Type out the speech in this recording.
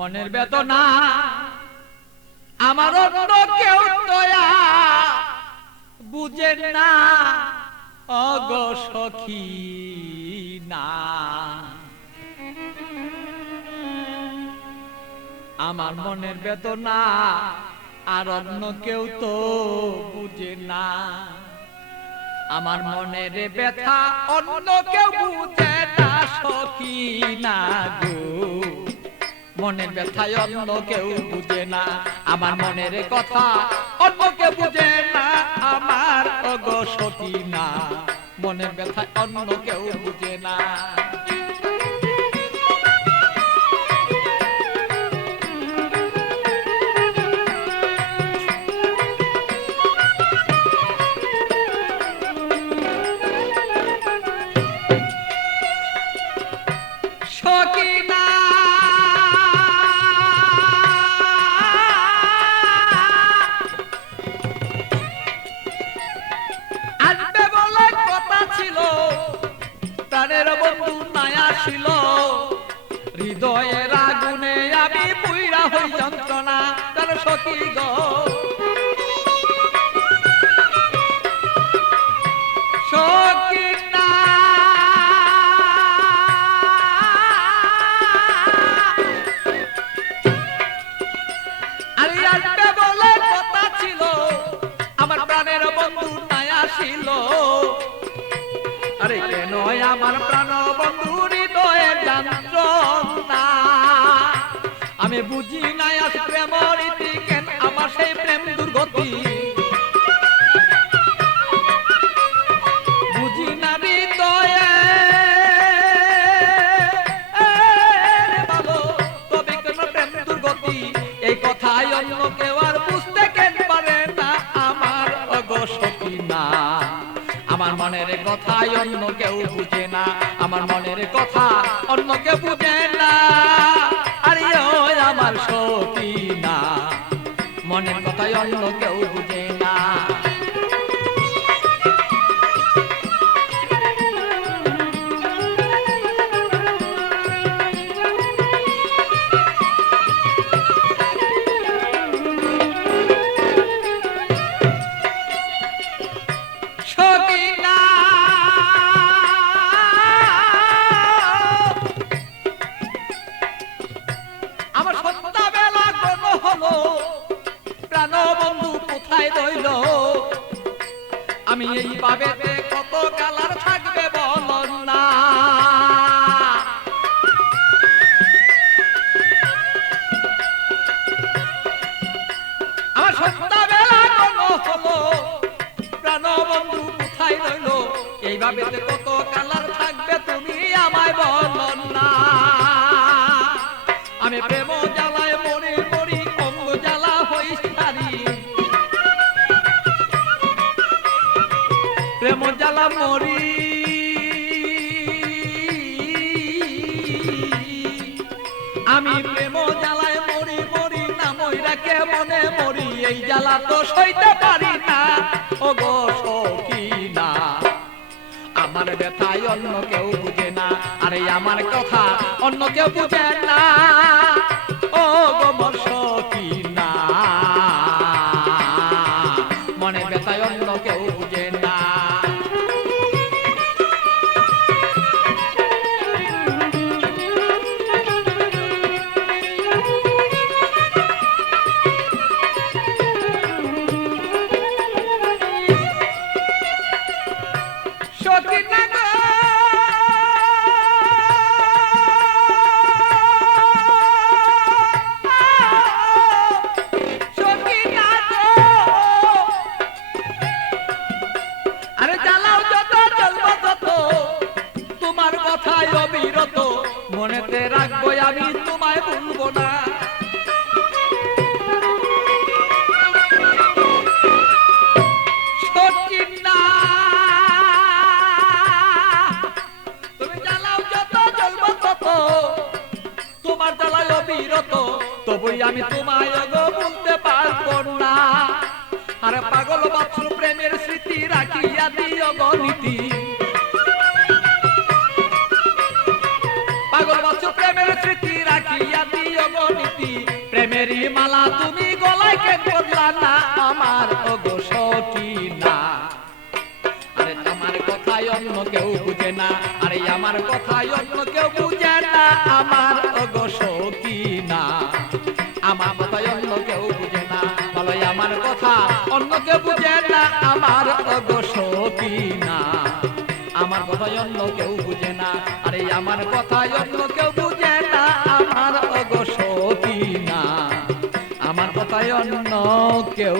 মনের বেদনা আমার অন্য কেউ দয়া বুঝে না অগো সখী না। আমার মনের বেদনা আর অন্য কেউ তো বুঝে না। আমার মনের ব্যথা অন্য কেউ বুঝে না সখী না গো। মনের ব্যথায় অন্য কেউ বুঝে না, আমার মনের কথা অন্য কেউ বুঝে না আমার অগো সখী না। মনের ব্যথায় অন্য কেউ বুঝে না। হৃদয়ের আগুনে আমি পুইরা হই যন্ত্রণা তার সখী গো। সখী না আরে আসবে বলে কথা ছিল, আমার প্রাণের বন্ধু নাই আসিল। আরে কেন আমার প্রাণ বন্ধু হৃদয়ের যন্ত্রণা আমি বুঝি নাই আজ প্রেম রীতি কেন আমার সেই প্রেম দুর্গতি। বুঝি না হৃদয়ে ভালো তবে কেন প্রেম দুর্গতি। এই কথাই অন্য কেউ আর বুঝতে কেন পারে না আমার অগো সখী না। আমার মনের কথাই অন্য কেউ বুঝে না, আমার মনের কথা অন্য কেউ বুঝে না। আরে ও আমার সখী না, মনের কথাই অন্য কেউ বুঝে না। আমি এই ভাবেতে কত কালার থাকবে বলন না। আমার সন্ধ্যাবেলা কোনো হলো প্রাণ বন্ধু কোথায় রইল। এই ভাবেতে কত কালার থাকবে তুমি আমায় বলন না। আমি প্রেম জ্বালায় মরি মরি অঙ্গ জ্বালা হই সারি। প্রেম জ্বালা মরি আমি প্রেম জ্বালায় মরি মরি না মইরা কে মনে মরি। এই জ্বালা তো সইতে পারি না ওগো সখী না। আমার ব্যথায় অন্য কেউ বুঝে না, আরে আমার কথা অন্য কেউ বুঝে না ও গো মোর সখী না। মনের ব্যথায় অন্য কেউ বুঝে না। মনেতে রাখবো আমি তোমায় ভুলবো না। সখী না তুমি জ্বালাও যত জ্বলবো তত, তোমার জ্বালায় অবিরত তবুই আমি তোমায় গো ভুলতে পারবো না। আরে পাগল বাছুর প্রেমের স্মৃতি রাখিয়া দিও গো নীতি। পাগল বাছুর প্রেমের স্মৃতি রাখিয়া দিও গো নীতি। মালা তুমি গলায় কেন পড়লা না আমার ওগো সখিনা। আরে আমার কথাই অন্য কেউ বুঝে না, আরে আমার কথাই অন্য কেউ বুঝে না আমার ওগো সখিনা। আমার কথাই অন্য কেউ বুঝে না, বলো আমার কথা অন্য কেউ বুঝে না আমার ওগো সখিনা। আমার কথাই অন্য কেউ বুঝে না, আরে আমার কথাই অন্য কেউ বুঝে না আমার ওগো সখিনা। আমার কথাই অন্য কেউ